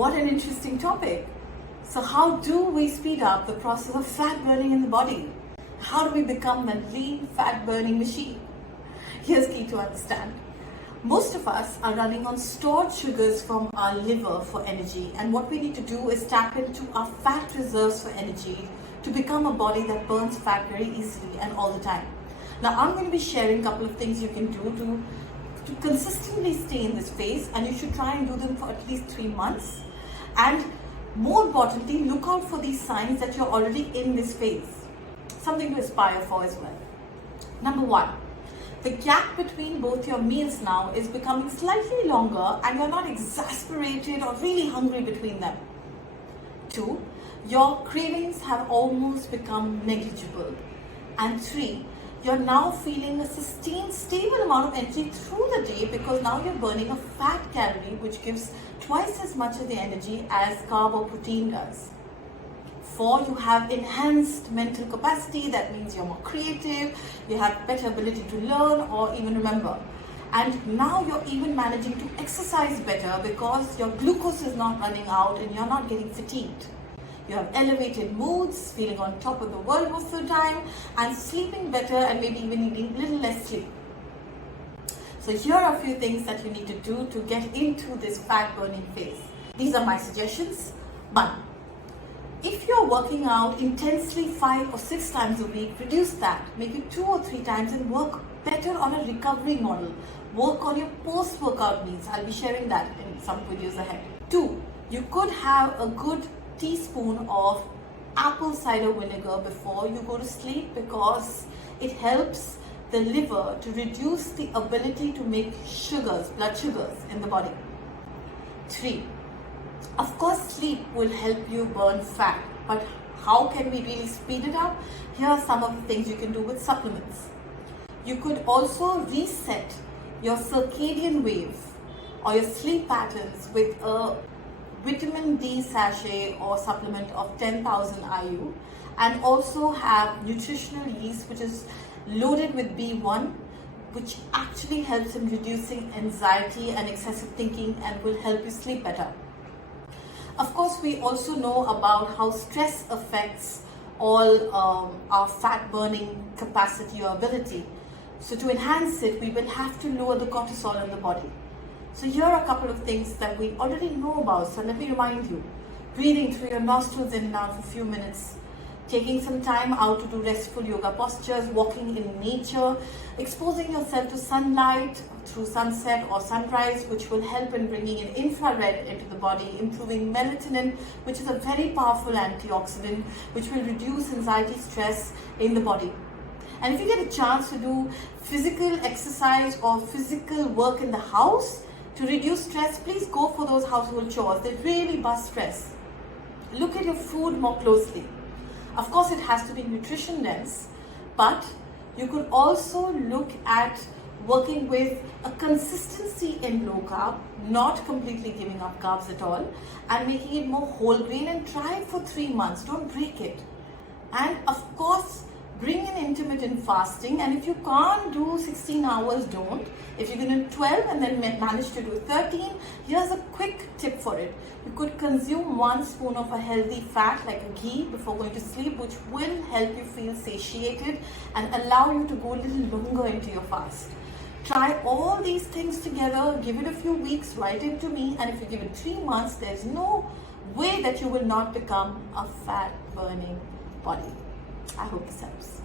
What an interesting topic. So how do we speed up the process of fat burning in the body? How do we become the lean fat burning machine? Here's key to understand. Most of us are running on stored sugars from our liver for energy, and what we need to do is tap into our fat reserves for energy to become a body that burns fat very easily and all the time. Now I'm going to be sharing a couple of things you can do to consistently stay in this phase, and you should try and do them for at least 3 months. And more importantly, look out for these signs that you're already in this phase. Something to aspire for as well. Number 1. The gap between both your meals now is becoming slightly longer and you're not exasperated or really hungry between them. 2. Your cravings have almost become negligible. And 3. You're now feeling a sustained, stable amount of energy through the day because now you're burning a fat calorie which gives twice as much of the energy as carb or protein does. 4. You have enhanced mental capacity. That means you're more creative, you have better ability to learn or even remember. And now you're even managing to exercise better because your glucose is not running out and you're not getting fatigued. You have elevated moods, feeling on top of the world most of the time, and sleeping better and maybe even needing a little less sleep. So here are a few things that you need to do to get into this fat burning phase. These are my suggestions. 1. If you're working out intensely 5 or 6 times a week, reduce that. Make it 2 or 3 times and work better on a recovery model. Work on your post-workout needs. I'll be sharing that in some videos ahead. 2. You could have a good teaspoon of apple cider vinegar before you go to sleep because it helps the liver to reduce the ability to make sugars, blood sugars in the body. 3. Of course, sleep will help you burn fat, but how can we really speed it up? Here are some of the things you can do with supplements. You could also reset your circadian wave or your sleep patterns with a vitamin D sachet or supplement of 10,000 IU, and also have nutritional yeast which is loaded with B1, which actually helps in reducing anxiety and excessive thinking and will help you sleep better. Of course, we also know about how stress affects all our fat burning capacity or ability. So to enhance it, we will have to lower the cortisol in the body. So here are a couple of things that we already know about. So let me remind you. Breathing through your nostrils in and out for a few minutes. Taking some time out to do restful yoga postures, walking in nature, exposing yourself to sunlight through sunset or sunrise, which will help in bringing in infrared into the body, improving melatonin, which is a very powerful antioxidant, which will reduce anxiety, stress in the body. And if you get a chance to do physical exercise or physical work in the house to reduce stress, please go for those household chores. They really bust stress. Look at your food more closely. Of course, it has to be nutrition dense, but you could also look at working with a consistency in low carb, not completely giving up carbs at all, and making it more whole grain, and try it for 3 months. Don't break it. And of course, bring in intermittent fasting, and if you can't do 16 hours, don't. If you can do 12 and then manage to do 13, here's a quick tip for it. You could consume 1 spoon of a healthy fat like a ghee before going to sleep, which will help you feel satiated and allow you to go a little longer into your fast. Try all these things together, give it a few weeks, write it to me, and if you give it 3 months, there's no way that you will not become a fat burning body. I hope this helps.